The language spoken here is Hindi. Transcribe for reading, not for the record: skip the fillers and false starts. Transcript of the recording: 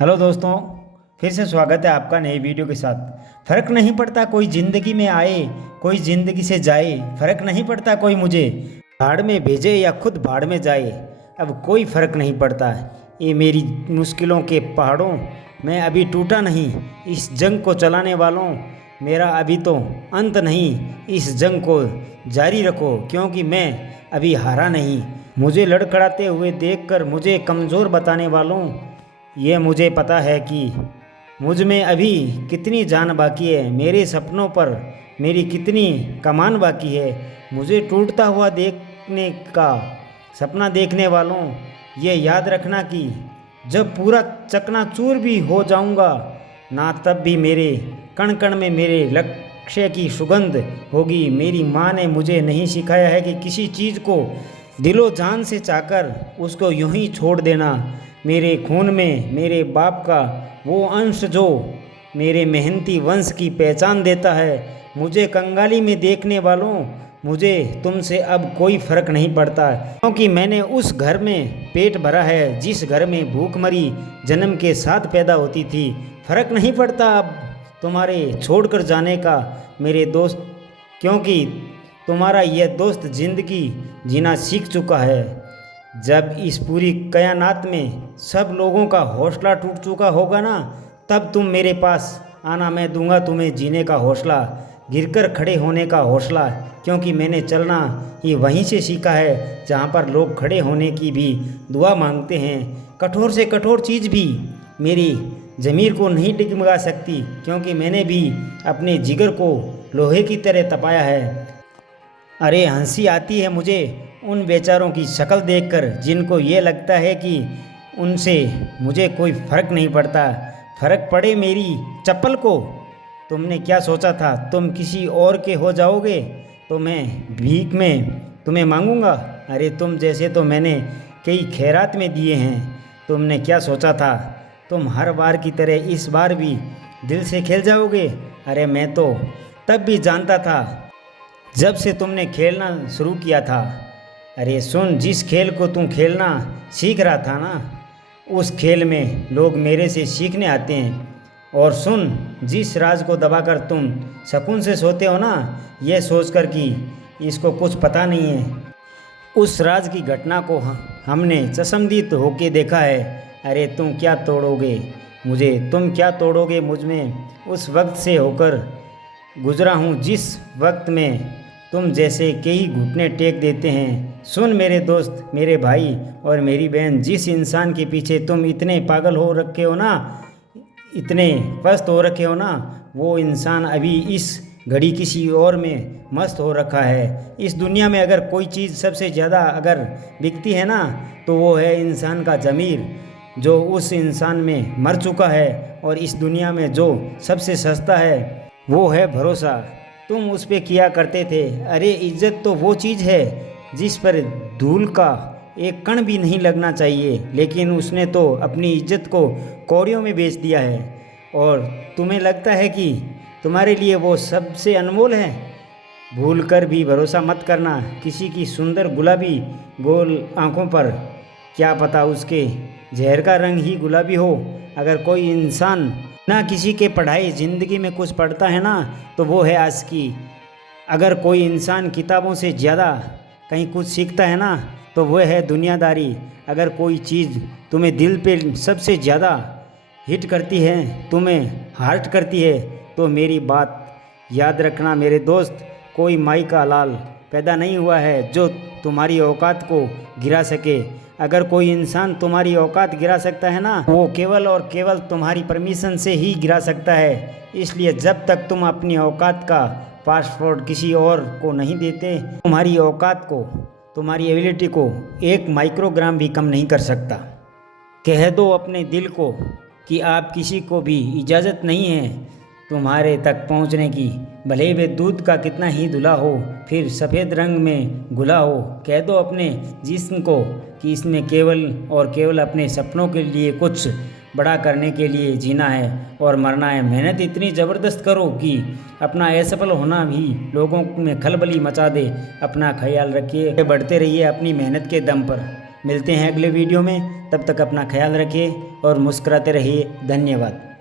हेलो दोस्तों, फिर से स्वागत है आपका नई वीडियो के साथ। फ़र्क नहीं पड़ता कोई ज़िंदगी में आए, कोई ज़िंदगी से जाए। फ़र्क नहीं पड़ता कोई मुझे भाड़ में भेजे या खुद भाड़ में जाए। अब कोई फ़र्क नहीं पड़ता। ये मेरी मुश्किलों के पहाड़ों मैं अभी टूटा नहीं। इस जंग को चलाने वालों, मेरा अभी तो अंत नहीं। इस जंग को जारी रखो, क्योंकि मैं अभी हारा नहीं। मुझे लड़खड़ाते हुए देखकर मुझे कमज़ोर बताने वालों, ये मुझे पता है कि मुझ में अभी कितनी जान बाकी है। मेरे सपनों पर मेरी कितनी कमान बाकी है। मुझे टूटता हुआ देखने का सपना देखने वालों, ये याद रखना कि जब पूरा चकनाचूर भी हो जाऊंगा ना, तब भी मेरे कण कण में मेरे लक्ष्य की सुगंध होगी। मेरी माँ ने मुझे नहीं सिखाया है कि किसी चीज़ को दिलो जान से चाहकर उसको यूं ही छोड़ देना। मेरे खून में मेरे बाप का वो अंश जो मेरे मेहनती वंश की पहचान देता है। मुझे कंगाली में देखने वालों, मुझे तुमसे अब कोई फ़र्क नहीं पड़ता, क्योंकि मैंने उस घर में पेट भरा है जिस घर में भूखमरी जन्म के साथ पैदा होती थी। फ़र्क नहीं पड़ता अब तुम्हारे छोड़कर जाने का मेरे दोस्त, क्योंकि तुम्हारा यह दोस्त ज़िंदगी जीना सीख चुका है। जब इस पूरी कायनात में सब लोगों का हौसला टूट चुका होगा ना, तब तुम मेरे पास आना। मैं दूंगा तुम्हें जीने का हौसला, गिरकर खड़े होने का हौसला, क्योंकि मैंने चलना ये वहीं से सीखा है जहाँ पर लोग खड़े होने की भी दुआ मांगते हैं। कठोर से कठोर चीज़ भी मेरी ज़मीर को नहीं डिगमगा सकती, क्योंकि मैंने भी अपने जिगर को लोहे की तरह तपाया है। अरे हंसी आती है मुझे उन बेचारों की शक्ल देखकर जिनको ये लगता है कि उनसे मुझे कोई फ़र्क नहीं पड़ता। फ़र्क पड़े मेरी चप्पल को। तुमने क्या सोचा था तुम किसी और के हो जाओगे तो मैं भीख में तुम्हें मांगूंगा? अरे तुम जैसे तो मैंने कई खैरात में दिए हैं। तुमने क्या सोचा था तुम हर बार की तरह इस बार भी दिल से खेल जाओगे? अरे मैं तो तब भी जानता था जब से तुमने खेलना शुरू किया था। अरे सुन, जिस खेल को तुम खेलना सीख रहा था ना, उस खेल में लोग मेरे से सीखने आते हैं। और सुन, जिस राज को दबाकर तुम सुकून से सोते हो ना, यह सोचकर कि इसको कुछ पता नहीं है, उस राज की घटना को हमने चश्मदीद होके देखा है। अरे तुम क्या तोड़ोगे मुझे, तुम क्या तोड़ोगे मुझ में? उस वक्त से होकर गुजरा हूँ जिस वक्त में तुम जैसे कई घुटने टेक देते हैं। सुन मेरे दोस्त, मेरे भाई और मेरी बहन, जिस इंसान के पीछे तुम इतने पागल हो रखे हो ना, इतने पस्त हो रखे हो ना, वो इंसान अभी इस घड़ी किसी और में मस्त हो रखा है। इस दुनिया में अगर कोई चीज़ सबसे ज़्यादा अगर बिकती है ना, तो वो है इंसान का ज़मीर, जो उस इंसान में मर चुका है। और इस दुनिया में जो सबसे सस्ता है वो है भरोसा। तुम उस पे किया करते थे। अरे इज्जत तो वो चीज़ है जिस पर धूल का एक कण भी नहीं लगना चाहिए, लेकिन उसने तो अपनी इज्जत को कौड़ियों में बेच दिया है। और तुम्हें लगता है कि तुम्हारे लिए वो सबसे अनमोल है? भूल कर भी भरोसा मत करना किसी की सुंदर गुलाबी गोल आँखों पर। क्या पता उसके जहर का रंग ही गुलाबी हो। अगर कोई इंसान ना किसी के पढ़ाई ज़िंदगी में कुछ पढ़ता है ना, तो वो है आशिकी। अगर कोई इंसान किताबों से ज़्यादा कहीं कुछ सीखता है ना, तो वह है दुनियादारी। अगर कोई चीज़ तुम्हें दिल पे सबसे ज़्यादा हिट करती है, तुम्हें हार्ट करती है, तो मेरी बात याद रखना मेरे दोस्त, कोई माई का लाल पैदा नहीं हुआ है जो तुम्हारी औकात को गिरा सके। अगर कोई इंसान तुम्हारी औकात गिरा सकता है ना, वो केवल और केवल तुम्हारी परमिशन से ही गिरा सकता है। इसलिए जब तक तुम अपनी औकात का पासपोर्ट किसी और को नहीं देते, तुम्हारी औकात को, तुम्हारी एबिलिटी को एक माइक्रोग्राम भी कम नहीं कर सकता। कह दो अपने दिल को कि आप किसी को भी इजाज़त नहीं है तुम्हारे तक पहुंचने की, भले वे दूध का कितना ही धुला हो, फिर सफ़ेद रंग में घुला हो। कह दो अपने जिस्म को कि इसमें केवल और केवल अपने सपनों के लिए कुछ बड़ा करने के लिए जीना है और मरना है। मेहनत इतनी ज़बरदस्त करो कि अपना असफल होना भी लोगों में खलबली मचा दे। अपना ख्याल रखिए, बढ़ते रहिए अपनी मेहनत के दम पर। मिलते हैं अगले वीडियो में, तब तक अपना ख्याल रखिए और मुस्कुराते रहिए। धन्यवाद।